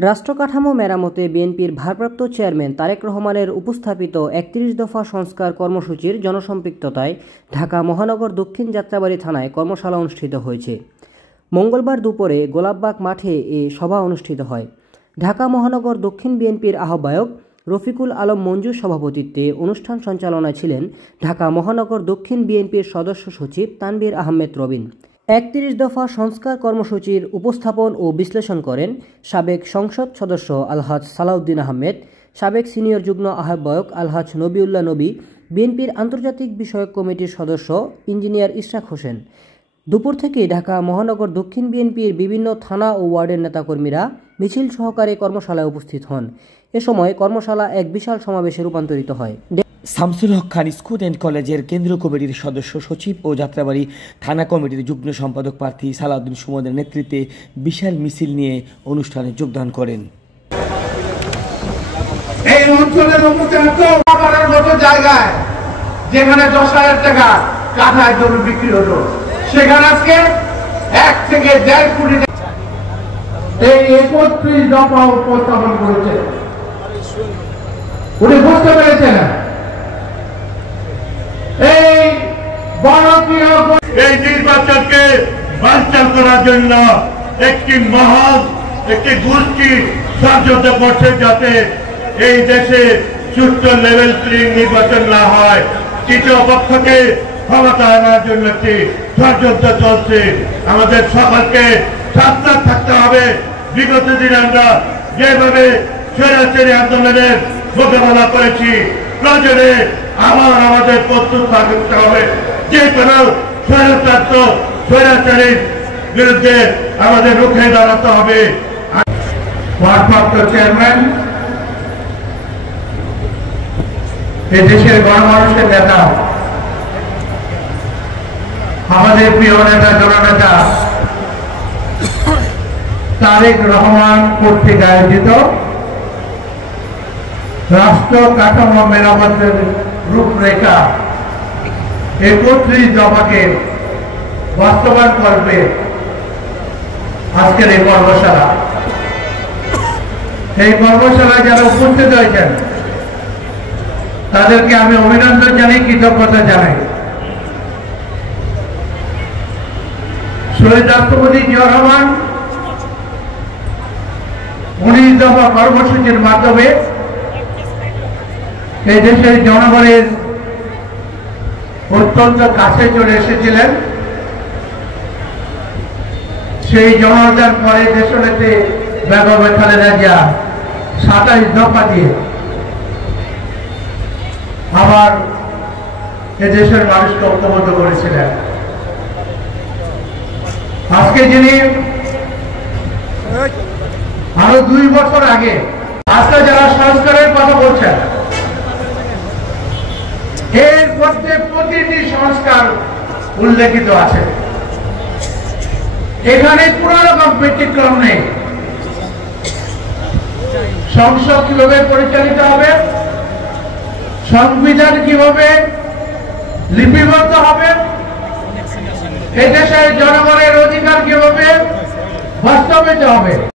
রাষ্ট্রকাঠামো মেরামতে বিএনপির ভারপ্রাপ্ত চেয়ারম্যান তারেক রহমানের উপস্থাপিত ৩১ দফা সংস্কার কর্মসূচির জনসম্পৃক্ততায় ঢাকা মহানগর দক্ষিণ যাত্রাবাড়ী থানায় কর্মশালা অনুষ্ঠিত হয়েছে। মঙ্গলবার দুপুরে গোলাপবাগ মাঠে এ সভা অনুষ্ঠিত হয়। ঢাকা মহানগর দক্ষিণ বিএনপির আহ্বায়ক রফিকুল আলম মঞ্জুর সভাপতিত্বে অনুষ্ঠান সঞ্চালনায় ছিলেন ঢাকা মহানগর দক্ষিণ বিএনপির সদস্য সচিব তানভীর আহমেদ রবিন। ৩১ দফা সংস্কার কর্মসূচির উপস্থাপন ও বিশ্লেষণ করেন সাবেক সংসদ সদস্য আলহাজ সালাউদ্দিন আহমেদ, সাবেক সিনিয়র যুগ্ম আহ্বায়ক আলহাজ নবিউল্লাহ নবী, বিএনপির আন্তর্জাতিক বিষয়ক কমিটির সদস্য ইঞ্জিনিয়ার ইশরাক হোসেন। দুপুর থেকে ঢাকা মহানগর দক্ষিণ বিএনপির বিভিন্ন থানা ও ওয়ার্ডের নেতাকর্মীরা মিছিল সহকারে কর্মশালায় উপস্থিত হন। এ সময় কর্মশালা এক বিশাল সমাবেশে রূপান্তরিত হয়। শামসুল হক খান স্কুল অ্যান্ড কলেজের কেন্দ্রীয় কমিটির সদস্য সচিব ও যাত্রাবাড়ী থানা কমিটির যুগ্ম সম্পাদক প্রার্থী সালাউদ্দিন সুমনের নেতৃত্বে বিশাল মিছিল নিয়ে অনুষ্ঠানে যোগদান করেন। এই অঞ্চলের মতো জায়গায় যেখানে 10,000 টাকা কাঠায় জমি বিক্রি হতো, সেখানে আজকে 1 থেকে 1.5 কোটি এই 31 দফা উপস্থাপন করেছে। উনি বুঝতে পেরেছেন এই নির্বাচনকে বানচাল করার জন্য একটি মহল, একটি গোষ্ঠী ষড়যন্ত্র করছে যাতে এই দেশে সুষ্ঠু লেভেল প্লেইং নির্বাচন না হয়। তৃতীয় পক্ষকে ক্ষমতা আনার জন্য একটি ষড়যন্ত্র চলছে। আমাদের সকলকে সাবধান থাকতে হবে। বিগত দিনে আমরা যেভাবে স্বৈরাচারী আন্দোলনের মোকাবেলা করেছি, প্রয়োজনে আমাদের প্রস্তুত থাকতে হবে। যে কোনো স্বৈরাচারীর বিরুদ্ধে আমাদের রুখে দাঁড়াতে হবে। ভারপ্রাপ্ত চেয়ারম্যান, এই দেশের গণমানুষের নেতা, আমাদের প্রিয় নেতা জননেতা তারেক রহমান কর্তৃক আয়োজিত রাষ্ট্র কাঠামো মেরামতের রূপরেখা ৩১ দফাকে বাস্তবায়ন করবে আজকের এই কর্মশালা। এই কর্মশালায় যারা উপস্থিত হয়েছেন তাদেরকে আমি অভিনন্দন জানাই, কৃতজ্ঞতা জানাই। শহীদ রাষ্ট্রপতি জিয়াউর রহমান ১৯ দফা কর্মসূচির মাধ্যমে এই দেশের জনগণের অত্যন্ত কাছে চলে এসেছিলেন। সেই জনতার পরে দেশনেত্রী বেগম খালেদা জিয়া ২৭ দফা দিয়ে আবার এদেশের মানুষকে ঐক্যবদ্ধ করেছিলেন। আজকে যিনি আরো 2 বছর আগে আজকে যারা সংস্কারের কথা বলছেন, এর মধ্যে প্রতিটি সংস্কার উল্লেখিত আছে। এখানে কোন রকম ব্যতিক্রম নেই। সংসদ কিভাবে পরিচালিত হবে, সংবিধান কিভাবে লিপিবদ্ধ হবে, এদেশের জনগণের অধিকার কিভাবে বাস্তবায়িত হবে।